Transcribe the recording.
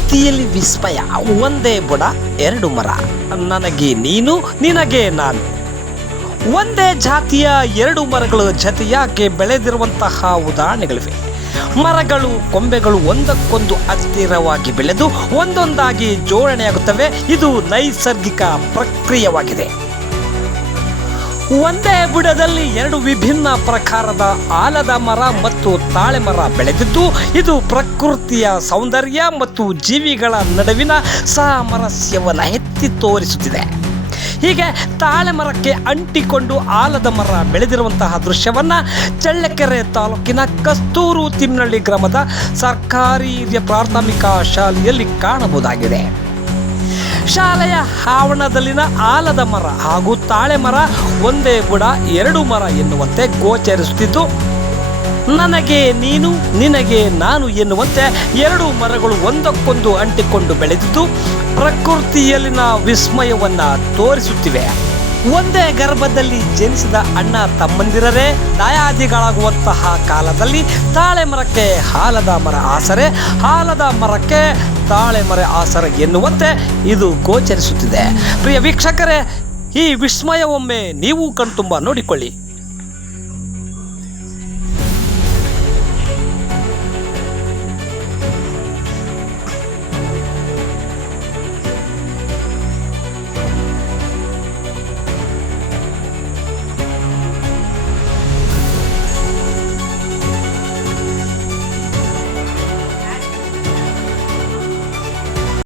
ಪ್ರಕೃತಿಯಲ್ಲಿ ವಿಸ್ಮಯ, ಒಂದೇ ಬುಡ ಎರಡು ಮರ, ನನಗೆ ನೀನು ನಿನಗೆ ನಾನು. ಒಂದೇ ಜಾತಿಯ ಎರಡು ಮರಗಳು ಜತೆಯಾಗಿ ಬೆಳೆದಿರುವಂತಹ ಉದಾಹರಣೆಗಳಿವೆ. ಮರಗಳು ಕೊಂಬೆಗಳು ಒಂದಕ್ಕೊಂದು ಹತ್ತಿರವಾಗಿ ಬೆಳೆದು ಒಂದೊಂದಾಗಿ ಜೋಡಣೆಯಾಗುತ್ತವೆ. ಇದು ನೈಸರ್ಗಿಕ ಪ್ರಕ್ರಿಯೆಯಾಗಿದೆ. ಒಂದೇ ಬುಡದಲ್ಲಿ ಎರಡು ವಿಭಿನ್ನ ಪ್ರಕಾರದ ಆಲದ ಮರ ಮತ್ತು ತಾಳೆ ಮರ ಬೆಳೆದಿದ್ದು, ಇದು ಪ್ರಕೃತಿಯ ಸೌಂದರ್ಯ ಮತ್ತು ಜೀವಿಗಳ ನಡುವಿನ ಸಾಮರಸ್ಯವನ್ನು ಎತ್ತಿ ತೋರಿಸುತ್ತಿದೆ. ಹೀಗೆ ತಾಳೆ ಮರಕ್ಕೆ ಅಂಟಿಕೊಂಡು ಆಲದ ಮರ ಬೆಳೆದಿರುವಂತಹ ದೃಶ್ಯವನ್ನು ಚಳ್ಳಕೆರೆ ತಾಲೂಕಿನ ಕಸ್ತೂರು ತಿಮ್ಮನಹಳ್ಳಿ ಗ್ರಾಮದ ಸರ್ಕಾರಿ ಹಿರಿಯ ಪ್ರಾಥಮಿಕ ಶಾಲೆಯಲ್ಲಿ ಕಾಣಬಹುದಾಗಿದೆ. ಶಾಲೆಯ ಆವರಣದಲ್ಲಿನ ಆಲದ ಮರ ಹಾಗೂ ತಾಳೆ ಮರ ಒಂದೇ ಬುಡ ಎರಡು ಮರ ಎನ್ನುವಂತೆ ಗೋಚರಿಸುತ್ತಿದ್ದು, ನನಗೆ ನೀನು ನಿನಗೆ ನಾನು ಎನ್ನುವಂತೆ ಎರಡು ಮರಗಳು ಒಂದಕ್ಕೊಂದು ಅಂಟಿಕೊಂಡು ಬೆಳೆದಿದ್ದು ಪ್ರಕೃತಿಯಲ್ಲಿನ ವಿಸ್ಮಯವನ್ನು ತೋರಿಸುತ್ತಿವೆ. ಒಂದೇ ಗರ್ಭದಲ್ಲಿ ಜನಿಸಿದ ಅಣ್ಣ ತಮ್ಮಂದಿರರೇ ದಾಯಾದಿಗಳಾಗುವಂತಹ ಕಾಲದಲ್ಲಿ ತಾಳೆ ಮರಕ್ಕೆ ಆಲದ ಮರ ಆಸರೆ, ಆಲದ ಮರಕ್ಕೆ ತಾಳೆ ಮರ ಆಸರೆ ಎನ್ನುವಂತೆ ಇದು ಗೋಚರಿಸುತ್ತಿದೆ. ಪ್ರಿಯ ವೀಕ್ಷಕರೇ, ಈ ವಿಸ್ಮಯವೊಮ್ಮೆ ನೀವು ಕಣ್ತುಂಬ ನೋಡಿಕೊಳ್ಳಿ.